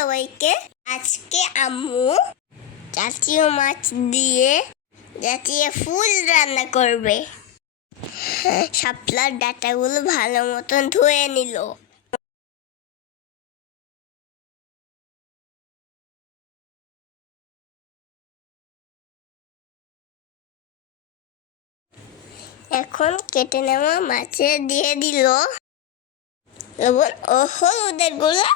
সবাইকে। আজকে আম্মু জাতীয় মাছ দিয়ে জাতীয় ফুল রান্না করবে। শাপলার ডাঁটাগুলো ভালো মতন ধুয়ে নিল। এখন কেটে নেওয়া মাছে দিয়ে দিল লবণ ও হলুদের গুঁড়া।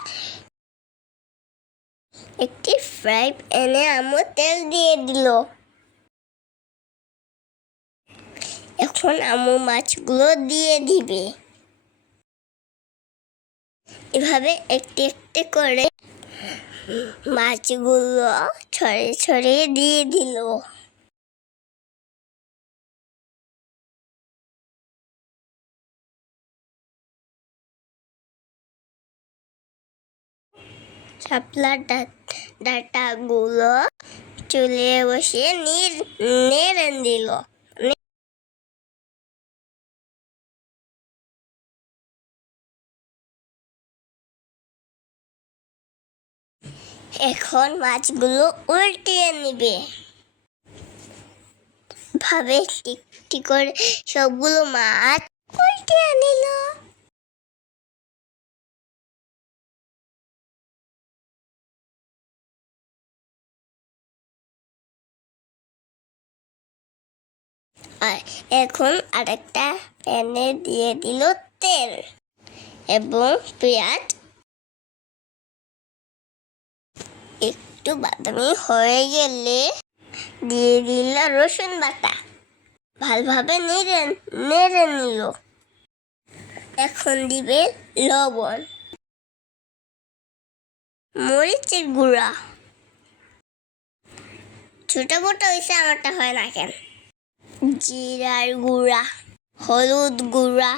একটি ফ্রাই প্যানে আম্মু তেল দিয়ে দিল। এখন আম্মু মাছগুলো দিয়ে দিবে। এভাবে একটি একটি করে মাছগুলো ছড়িয়ে ছড়িয়ে দিয়ে দিল। শাপলার ডাঁটাগুলো চুলে বসিয়ে নেড়ে দিল। এখন মাছগুলো উল্টিয়ে নিবে। ভাবে একটি করে সবগুলো মাছ উল্টিয়ে নিল। আর এখন আরেকটা প্যানে দিয়ে দিল তেল এবং পেঁয়াজ। একটু বাদামি হয়ে গেলে দিয়ে দিল রসুন বাটা। ভালোভাবে নেড়ে নিল। এখন দিবে লবণ, মরিচের গুঁড়া। ছোট ছোট হয়েছে, আমারটা হয় না কেন। জিরার গুঁড়া, হলুদ গুঁড়া।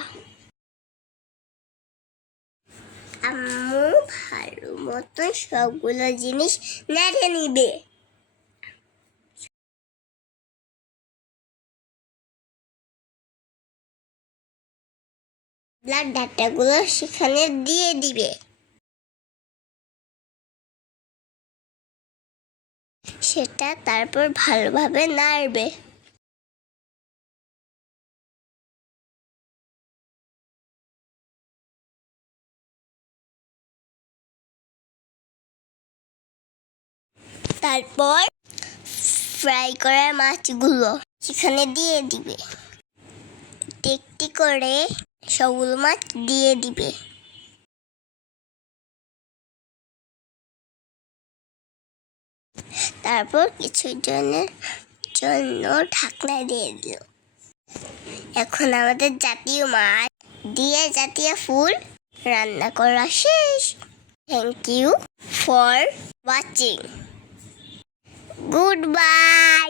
আম্মু ভালো মতো সবগুলো জিনিস নেড়ে নিবে। ডাঁটাগুলো সেখানে দিয়ে দিবে। সেটা তারপর ভালোভাবে নাড়বে। তারপর ফ্রাই করা মাছগুলো সেখানে দিয়ে দিবে। একটি করে সবগুলো মাছ দিয়ে দিবে। তারপর কিছুজনের জন্য ঢাকনা দিয়ে দিল। এখন আমাদের জাতীয় মাছ দিয়ে জাতীয় ফুল রান্না করা শেষ। Thank you for watching. Good bye.